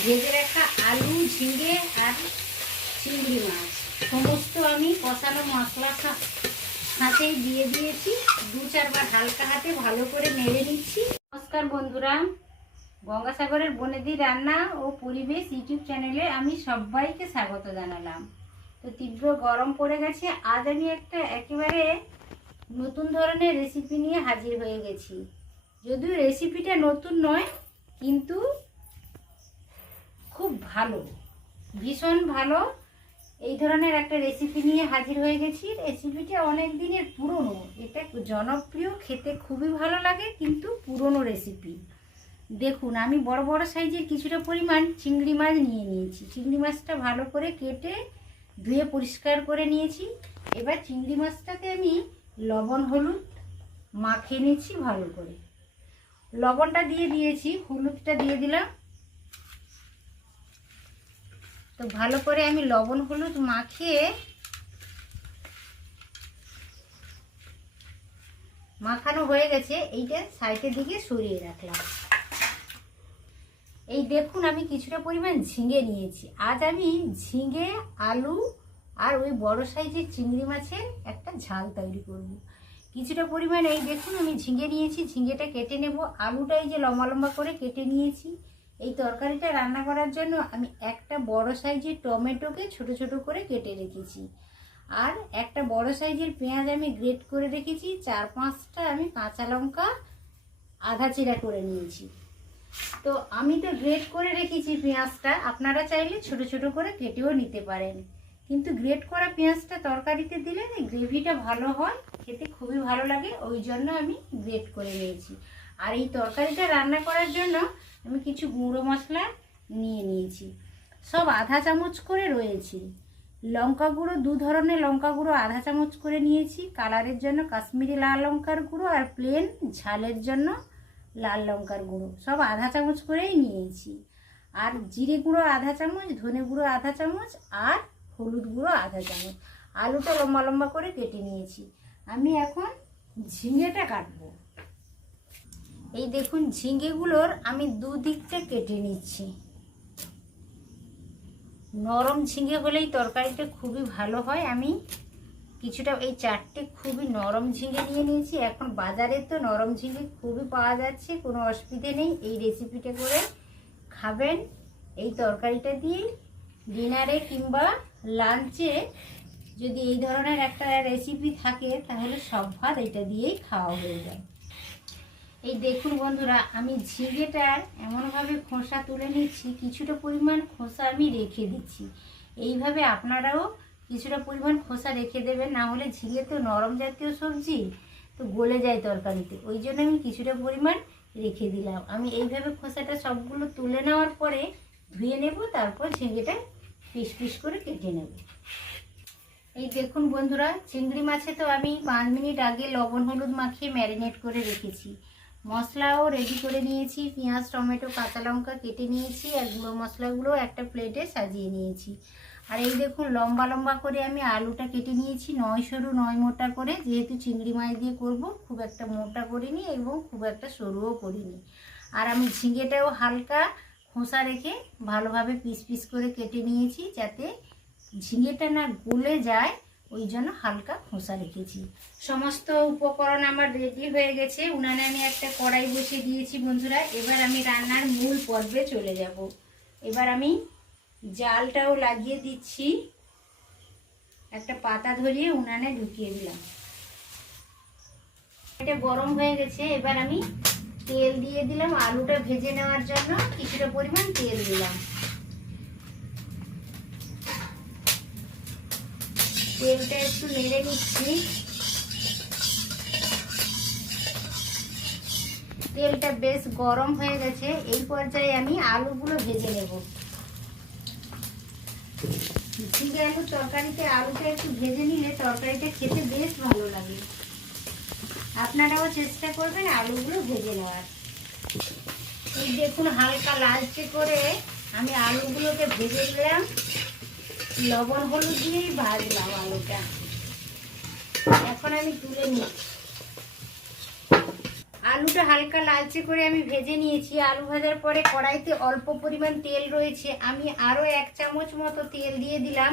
ভেজে রাখা আলু, ঝিঙে আর চিংড়ি মাছ সমস্ত আমি কষানো মশলা সাথেই দিয়ে দিয়েছি। 2-4 বার হালকা হাতে ভালো করে নেড়ে নিচ্ছি। নমস্কার বন্ধুরা, গঙ্গাসাগরের বনেদি রান্না ও পরিবেশ ইউটিউব চ্যানেলে আমি সবাইকে স্বাগত জানালাম। তো তীব্র গরম পড়ে গেছে, আজ আমি একটা একেবারে নতুন ধরনের রেসিপি নিয়ে হাজির হয়ে গেছি। যদিও রেসিপিটা নতুন নয়, কিন্তু খুব ভালো, ভীষণ ভালো। এই ধরনের একটা রেসিপি নিয়ে হাজির হয়ে গেছি। রেসিপিটা অনেক দিনের পুরনো, এটা জনপ্রিয়, খেতে খুবই ভালো লাগে, কিন্তু পুরনো রেসিপি। দেখুন, আমি বড় বড় সাইজের কিছুটা পরিমাণ চিংড়ি মাছ নিয়ে নিয়েছি। চিংড়ি মাছটা ভালো করে কেটে ধুয়ে পরিষ্কার করে নিয়েছি। এবার চিংড়ি মাছটাকে আমি লবণ হলুদ মাখিয়ে নিচ্ছি ভালো করে। লবণটা দিয়ে দিয়েছি, হলুদটা দিয়ে দিলাম। তো ভালো করে আমি লবণ হলুদ মাখিয়ে মাখানো হয়ে গেছে। এইটা সাইডের দিকে সরিয়ে রাখলাম। এই দেখুন, আমি কিছুটা পরিমাণ ঝিঙে নিয়েছি। আজ আমি ঝিঙে, আলু আর ওই বড় সাইজের চিংড়ি মাছের একটা ঝাল তৈরি করব। কিছুটা পরিমাণ এই দেখুন আমি ঝিঙে নিয়েছি, ঝিঙেটা কেটে নেব। আলুটা এই যে লম্বা লম্বা করে কেটে নিয়েছি। এই তরকারিটা রান্না করার জন্য আমি একটা বড় সাইজের টমেটোকে ছোট ছোট করে কেটে রেখেছি। আর একটা বড় সাইজের পেঁয়াজ আমি গ্রেট করে রেখেছি। 4-5টা আমি কাঁচা লঙ্কা আধা চিরা করে নিয়েছি। তো আমি তো গ্রেট করে রেখেছি পেঁয়াজটা, আপনারা চাইলে ছোট ছোট করে কেটেও নিতে পারেন। কিন্তু গ্রেট করা পেঁয়াজটা তরকারিতে দিলে গ্রেভিটা ভালো হয়, খেতে খুবই ভালো লাগে, ওই জন্য আমি গ্রেট করে নিয়েছি। আর এই তরকারিটা রান্না করার জন্য আমি কিছু গুঁড়ো মশলা নিয়ে নিয়েছি, সব আধা চামচ করে রয়েছে। লঙ্কা গুঁড়ো 2 ধরনের লঙ্কা গুঁড়ো আধা চামচ করে নিয়েছি, কালারের জন্য কাশ্মীরি লাল লঙ্কার গুঁড়ো, আর প্লেন ঝালের জন্য লাল লঙ্কার গুঁড়ো, সব আধা চামচ করেই নিয়েছি। আর জিরে গুঁড়ো আধা চামচ, ধনে গুঁড়ো আধা চামচ, আর হলুদ গুঁড়ো আধা চামচ। আলুটা লম্বা লম্বা করে কেটে নিয়েছি। আমি এখন ঝিঙেটা কাটবো। এই দেখুন, ঝিঙেগুলোর আমি দুদিকটা কেটে নিচ্ছি। নরম ঝিঙে হলেই তরকারিটা খুবই ভালো হয়। আমি কিছুটা এই 4টে খুবই নরম ঝিঙে নিয়ে নিয়েছি। এখন বাজারে তো নরম ঝিঙে খুবই পাওয়া যাচ্ছে, কোনো অসুবিধে নেই। এই রেসিপিটা করে খাবেন এই তরকারিটা দিয়ে। ডিনারে কিংবা লাঞ্চে যদি এই ধরনের একটা রেসিপি থাকে, তাহলে সব ভাত এটা দিয়েই খাওয়া হয়ে যায়। এই দেখুন বন্ধুরা, আমি ঝিঙেটার এমনভাবে খোসা তুলে নিচ্ছি, কিছুটা পরিমাণ খোসা আমি রেখে দিচ্ছি। এইভাবে আপনারাও কিছুটা পরিমাণ খোসা রেখে দেবেন, না হলে ঝিঙে তো নরম জাতীয় সবজি, তো গলে যায় তরকারিতে, ওই জন্য আমি কিছুটা পরিমাণ রেখে দিলাম। আমি এইভাবে খোসাটা সবগুলো তুলে নেওয়ার পরে ধুয়ে নেব, তারপর ঝিঙেটা পিস পিস করে কেটে নেব। এই দেখুন বন্ধুরা, চিংড়ি মাছে তো আমি 5 মিনিট আগে লবণ হলুদ মাখিয়ে ম্যারিনেট করে রেখেছি। মশলাও রেডি করে নিয়েছি, পেঁয়াজ টমেটো কাঁচা লঙ্কা কেটে নিয়েছি, আর গুঁড়ো মশলাগুলো একটা প্লেটে সাজিয়ে নিয়েছি। আর এই দেখুন, লম্বা লম্বা করে আমি আলুটা কেটে নিয়েছি, 9 সরু 9 মোটা করে, যেহেতু চিংড়ি মাছ দিয়ে করব, খুব একটা মোটা করিনি এবং খুব একটা সরুও করিনি। আর আমি ঝিঙেটাও হালকা খোসা রেখে ভালোভাবে পিস পিস করে কেটে নিয়েছি, যাতে ঝিঙেটা না গলে যায়, ওই জন্য হালকা খোসা রেখেছি। সমস্ত উপকরণ আমার রেডি হয়ে গেছে। উনানে আমি একটা কড়াই বসিয়ে দিয়েছি বন্ধুরা। এবার আমি রান্নার মূল পর্বে চলে যাব। এবার আমি জালটাও লাগিয়ে দিচ্ছি, একটা পাতা ধরিয়ে উনানে ঢুকিয়ে দিলাম। এটা গরম হয়ে গেছে। এবার আমি তেল দিয়ে দিলাম, আলুটা ভেজে নেওয়ার জন্য কিছুটা পরিমাণ তেল দিলাম। তেলটা একটু নেড়ে নিচ্ছি। তেলটা বেশ গরম হয়ে গেছে। এই পর্যায়ে আমি আলুগুলো ভেজে নেব। ঝিঙে আলুর তরকারিতে আলুটা একটু ভেজে নিলে তরকারিটা খেতে বেশ ভালো লাগে। আপনারাও চেষ্টা করবেন আলুগুলো ভেজে নেওয়ার। এই দেখুন, হালকা লালচে করে আমি আলুগুলোকে ভেজে নিলাম, লবণ হলুদ দিয়েই ভাজলাম আলুটা। এখন আমি তুলে নিচ্ছি। আলুটা হালকা লালচে করে আমি ভেজে নিয়েছি। আলু ভাজার পরে কড়াইতে অল্প পরিমাণ তেল রয়েছে, আমি আরও 1 চামচ মতো তেল দিয়ে দিলাম।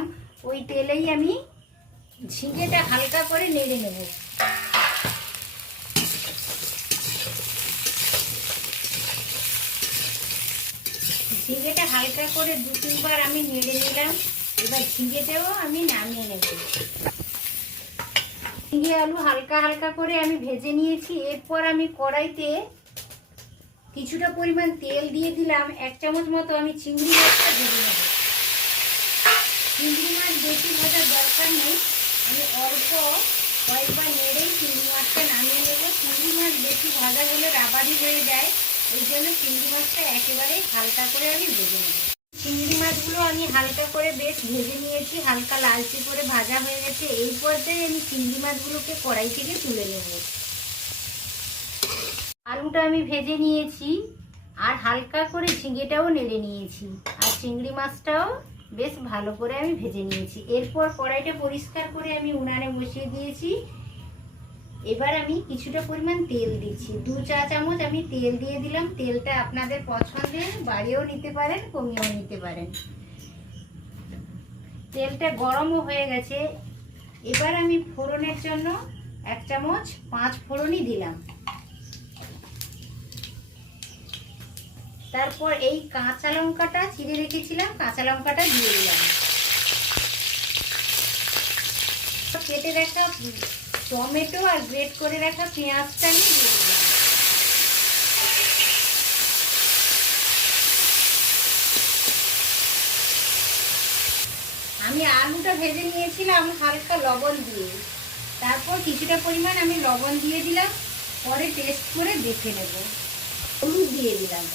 ওই তেলেই আমি ঝিঙেটা হালকা করে নেড়ে নেব। ঝিঙেটা হালকা করে 2-3 বার আমি নেড়ে নিলাম। এবার ঝিঙেটাও আমি নামিয়ে নেব। ঝিঙে আলু হালকা হালকা করে আমি ভেজে নিয়েছি। এরপর আমি কড়াইতে কিছুটা পরিমাণ তেল দিয়ে দিলাম। 1 চামচ মতো আমি চিংড়ি মাছটা ভেজে নেব। চিংড়ি মাছ বেশি ভাজার দরকার নেই, আমি অল্প কয়েকবার নেড়েই চিংড়ি মাছটা নামিয়ে নেব। চিংড়ি মাছ বেশি ভাজা হলে রাবারি হয়ে যায়, ওই জন্য চিংড়ি মাছটা একেবারে হালকা করে আমি ভেজে নেব। চিংড়ি মাছগুলো আমি হালকা করে বেশ ভেজে নিয়েছি, হালকা লালচে করে ভাজা হয়ে গেছে। এই পর্যায়ে আমি চিংড়ি মাছগুলোকে কড়াই থেকে তুলে নেব। আলুটা আমি ভেজে নিয়েছি আর হালকা করে ঝিঙেটাও নেড়ে নিয়েছি, আর চিংড়ি মাছটাও বেশ ভালো করে আমি ভেজে নিয়েছি। এরপর কড়াইটা পরিষ্কার করে আমি উনানে বসিয়ে দিয়েছি। এবার আমি কিছুটা পরিমাণ তেল দিচ্ছি, 2 চা চামচ আমি তেল দিয়ে দিলাম। তেলটা আপনাদের পছন্দের বাড়িয়েও নিতে পারেন, কমিয়েও নিতে পারেন। তেলটা গরমও হয়ে গেছে। এবার আমি ফোড়নের জন্য 1 চামচ 5 ফোড়নই দিলাম। তারপর এই কাঁচা লঙ্কাটা চিড়ে রেখেছিলাম, কাঁচা লঙ্কাটা দিয়ে দিলাম। কেটে রাখা টমেটো আর গ্রেট করে রাখা পেঁয়াজটা আমি দিয়ে দিলাম। আমি আলুটা ভেজে নিয়েছিলাম হালকা লবণ দিয়ে, তারপর কিছুটা পরিমাণ আমি লবণ দিয়ে দিলাম। পরে টেস্ট করে দেখে নেব। হলুদ দিয়ে দিলাম।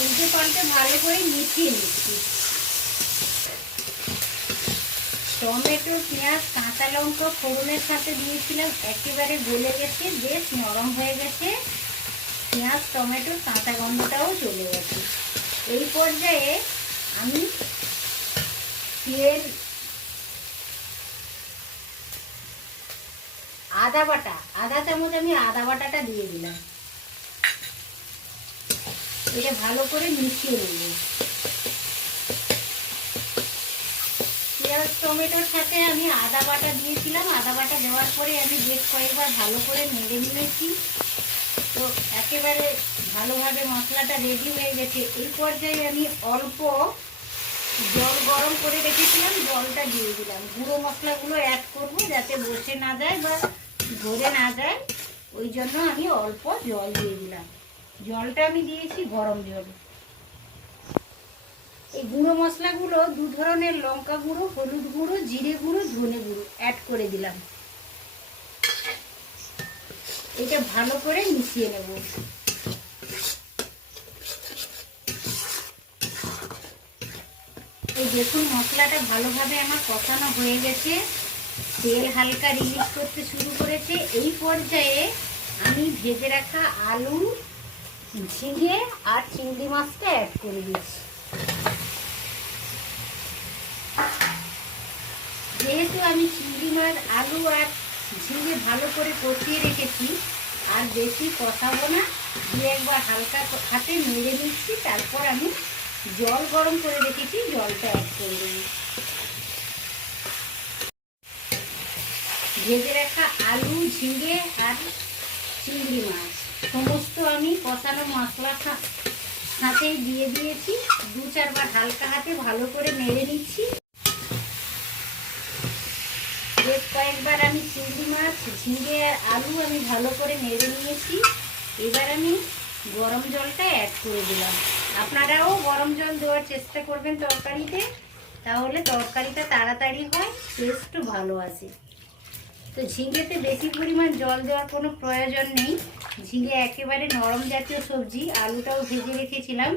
উল্টে পাল্টে ভালো করে মিশিয়ে নিচ্ছি। টমেটো, পেঁয়াজ, কাঁচা লঙ্কা ফোড়নের সাথে দিয়েছিলাম, একেবারে গলে গেছে, বেশ নরম হয়ে গেছে। পেঁয়াজ, টমেটো কাঁচা গন্ধটাও চলে গেছে। এই পর্যায়ে আমি আদা বাটা, আধা চামচ আমি আদা বাটাটা দিয়ে দিলাম। এটা ভালো করে মিশিয়ে নেব। পেঁয়াজ টমেটোর সাথে আমি আদা বাটা দিয়েছিলাম। আদা বাটা দেওয়ার পরে আমি বেশ কয়েকবার ভালো করে নেড়ে নিয়েছি। তো একেবারে ভালোভাবে মশলাটা রেডি হয়ে গেছে। এই পর্যায়ে আমি অল্প জল গরম করে রেখেছিলাম, জলটা দিয়ে দিলাম। গুঁড়ো মশলাগুলো অ্যাড করবো যাতে বসে না যায় বা ধরে না যায়, ওই জন্য আমি অল্প জল দিয়ে দিলাম। জলটা আমি দিয়েছি গরম জল। এই গুঁড়ো মশলাগুলো 2 ধরনের, লঙ্কা গুঁড়ো, হলুদ গুঁড়ো, জিরে গুঁড়ো, ধনে গুঁড়ো অ্যাড করে দিলাম। এটা ভালো করে মিশিয়ে নেব। এই দেখুন মশলাটা ভালোভাবে আমার কষানো হয়ে গেছে, তেল হালকা রিলিজ করতে শুরু করেছে। এই পর্যায়ে আমি ভেজে রাখা আলু, ঝিঙে আর চিংড়ি মাছটা অ্যাড করে দিচ্ছি। যেহেতু আমি চিংড়ি মাছ, আলু আর ঝিঙে ভালো করে কষিয়ে রেখেছি, আর বেশি কষাবো না, 2-1 বার হালকা হাতে নেড়ে নিচ্ছি। তারপর আমি জল গরম করে রেখেছি, জলটা অ্যাড করে দেব। ভেজে রাখা আলু, ঝিঙে আর চিংড়ি মাছ সমস্ত আমি কষানো মশলার সাথে দিয়ে দিয়েছি। 2-4 বার হালকা হাতে ভালো করে নেড়ে নিচ্ছি। বেশ কয়েকবার আমি চিংড়ি মাছ, ঝিঙে আর আলু আমি ভালো করে নেড়ে নিয়েছি। এবার আমি গরম জলটা অ্যাড করে দিলাম। আপনারাও গরম জল দেওয়ার চেষ্টা করবেন তরকারিতে, তাহলে তরকারিটা তাড়াতাড়ি হয়, টেস্টও ভালো আসে। তো ঝিঙেতে বেশি পরিমাণ জল দেওয়ার কোনো প্রয়োজন নেই, ঝিঙে একেবারে নরম জাতীয় সবজি। আলুটাও ভেজে রেখেছিলাম,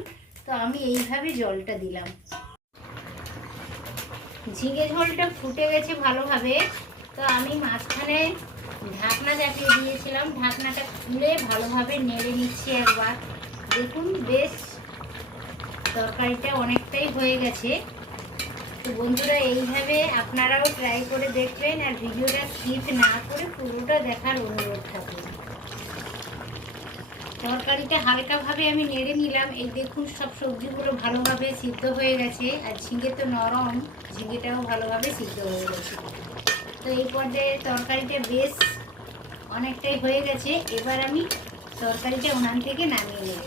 তো আমি এইভাবে জলটা দিলাম। ঝিঙে ঝোলটা ফুটে গেছে ভালোভাবে, তো আমি মাঝখানে ঢাকনা চাপিয়ে দিয়েছিলাম। ঢাকনাটা খুলে ভালোভাবে নেড়ে নিচ্ছি একবার। দেখুন বেশ তরকারিটা অনেকটাই হয়ে গেছে। তো তো বন্ধুরা এইভাবে আপনারাও ট্রাই করে দেখবেন, আর ভিডিওটা স্কিপ না করে পুরোটা দেখার অনুরোধ থাকবে। তরকারিটা হালকাভাবে আমি নেড়ে নিলাম। এই দেখুন সব সবজিগুলো ভালোভাবে সিদ্ধ হয়ে গেছে, আর ঝিঙে তো নরম, ঝিঙেটাও ভালোভাবে সিদ্ধ হয়ে গেছে। তো এই পর্যায়ে তরকারিটা বেশ অনেকটাই হয়ে গেছে। এবার আমি তরকারিটা উনান থেকে নামিয়ে নেব।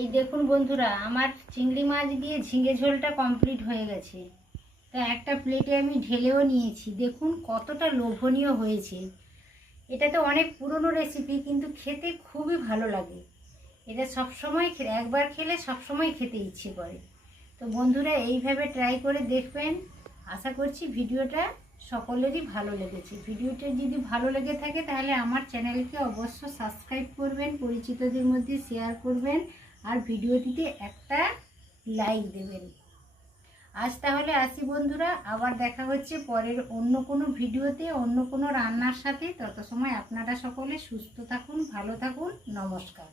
এই দেখুন বন্ধুরা, আমার চিংড়ি মাছ দিয়ে ঝিঙে ঝোলটা কমপ্লিট হয়ে গেছে। তো একটা প্লেটে আমি ঢেলেও নিয়েছি। দেখুন কতটা লোভনীয় হয়েছে। এটা তো অনেক পুরনো রেসিপি, কিন্তু খেতে খুবই ভালো লাগে। এটা সবসময় একবার খেলে সবসময় খেতে ইচ্ছে করে। তো বন্ধুরা এইভাবে ট্রাই করে দেখবেন। আশা করছি ভিডিওটা সকলেরই ভালো লেগেছে। ভিডিওটা যদি ভালো লেগে থাকে তাহলে আমার চ্যানেলকে অবশ্য সাবস্ক্রাইব করবেন, পরিচিতদের মধ্যে শেয়ার করবেন, আর ভিডিওটিতে একটা লাইক দেবেন। আজ তাহলে আসি বন্ধুরা, আবার দেখা হচ্ছে পরের অন্য কোনো ভিডিওতে অন্য কোনো রান্নার সাথে। তত সময় আপনারা সকলে সুস্থ থাকুন, ভালো থাকুন। নমস্কার।